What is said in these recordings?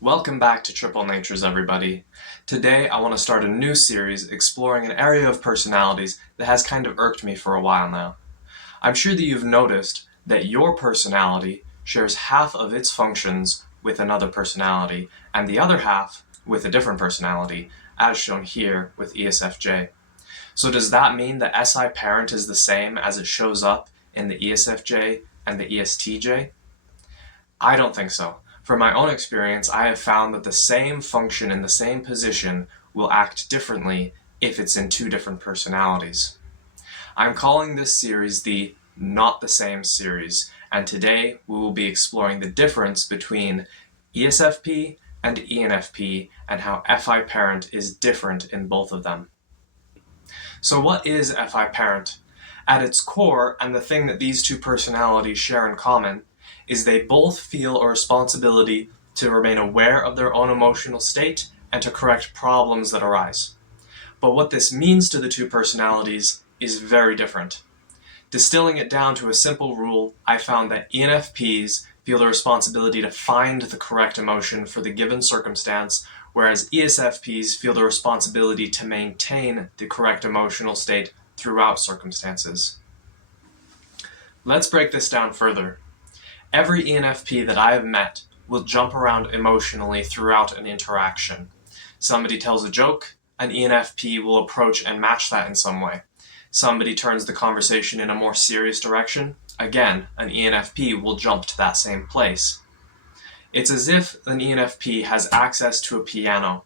Welcome back to Triple Natures, everybody. Today I want to start a new series exploring an area of personalities that has kind of irked me for a while now. I'm sure that you've noticed that your personality shares half of its functions with another personality and the other half with a different personality, as shown here with ESFJ. So does that mean that SI parent is the same as it shows up in the ESFJ and the ESTJ? I don't think so. From my own experience, I have found that the same function in the same position will act differently if it's in two different personalities. I'm calling this series the Not the Same series, and today we will be exploring the difference between ESFP and ENFP and how FI parent is different in both of them. So what is FI parent? At its core, and the thing that these two personalities share in common, is they both feel a responsibility to remain aware of their own emotional state and to correct problems that arise. But what this means to the two personalities is very different. Distilling it down to a simple rule, I found that ENFPs feel the responsibility to find the correct emotion for the given circumstance, whereas ESFPs feel the responsibility to maintain the correct emotional state throughout circumstances. Let's break this down further. Every ENFP that I have met will jump around emotionally throughout an interaction. Somebody tells a joke, an ENFP will approach and match that in some way. Somebody turns the conversation in a more serious direction, again, an ENFP will jump to that same place. It's as if an ENFP has access to a piano.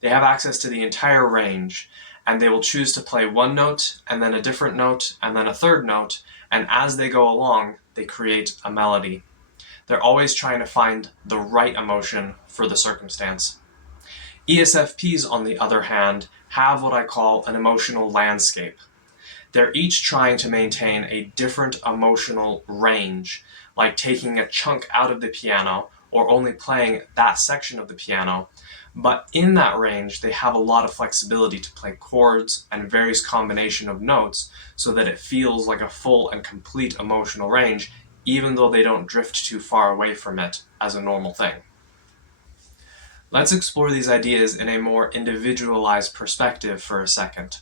They have access to the entire range, and they will choose to play one note, and then a different note, and then a third note, and as they go along, they create a melody. They're always trying to find the right emotion for the circumstance. ESFPs, on the other hand, have what I call an emotional landscape. They're each trying to maintain a different emotional range, like taking a chunk out of the piano or only playing that section of the piano. But in that range, they have a lot of flexibility to play chords and various combination of notes so that it feels like a full and complete emotional range, even though they don't drift too far away from it as a normal thing. Let's explore these ideas in a more individualized perspective for a second.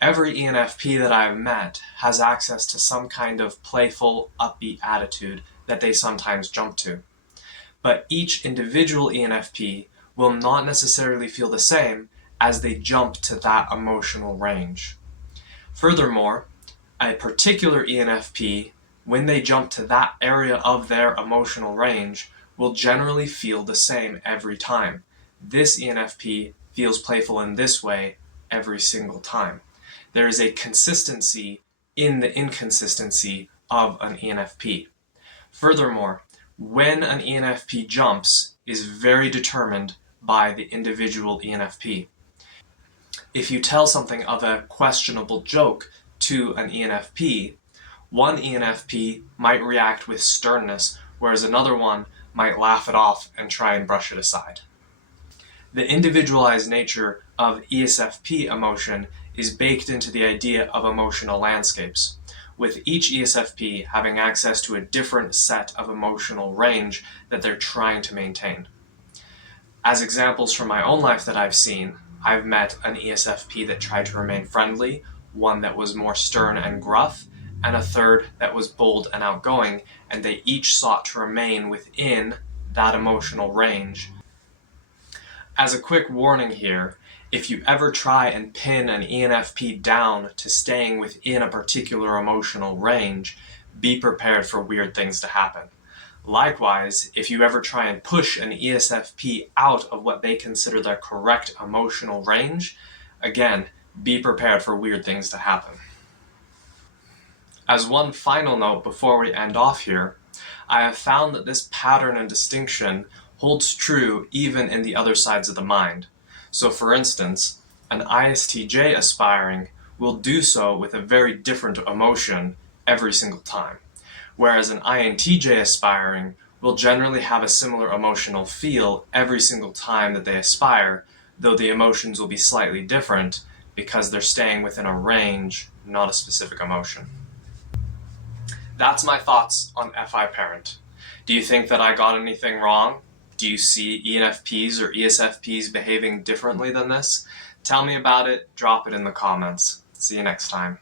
Every ENFP that I've met has access to some kind of playful, upbeat attitude that they sometimes jump to. But each individual ENFP will not necessarily feel the same as they jump to that emotional range. Furthermore, a particular ENFP, when they jump to that area of their emotional range, will generally feel the same every time. This ENFP feels playful in this way every single time. There is a consistency in the inconsistency of an ENFP. Furthermore, when an ENFP jumps is very determined by the individual ENFP. If you tell something of a questionable joke to an ENFP, one ENFP might react with sternness, whereas another one might laugh it off and try and brush it aside. The individualized nature of ESFP emotion is baked into the idea of emotional landscapes, with each ESFP having access to a different set of emotional range that they're trying to maintain. As examples from my own life that I've seen, I've met an ESFP that tried to remain friendly, one that was more stern and gruff, and a third that was bold and outgoing, and they each sought to remain within that emotional range. As a quick warning here, if you ever try and pin an ENFP down to staying within a particular emotional range, be prepared for weird things to happen. Likewise, if you ever try and push an ESFP out of what they consider their correct emotional range, again, be prepared for weird things to happen. As one final note before we end off here, I have found that this pattern and distinction holds true even in the other sides of the mind. So for instance, an ISTJ aspiring will do so with a very different emotion every single time, whereas an INTJ aspiring will generally have a similar emotional feel every single time that they aspire, though the emotions will be slightly different because they're staying within a range, not a specific emotion. That's my thoughts on FI parent. Do you think that I got anything wrong? Do you see ENFPs or ESFPs behaving differently than this? Tell me about it, drop it in the comments. See you next time.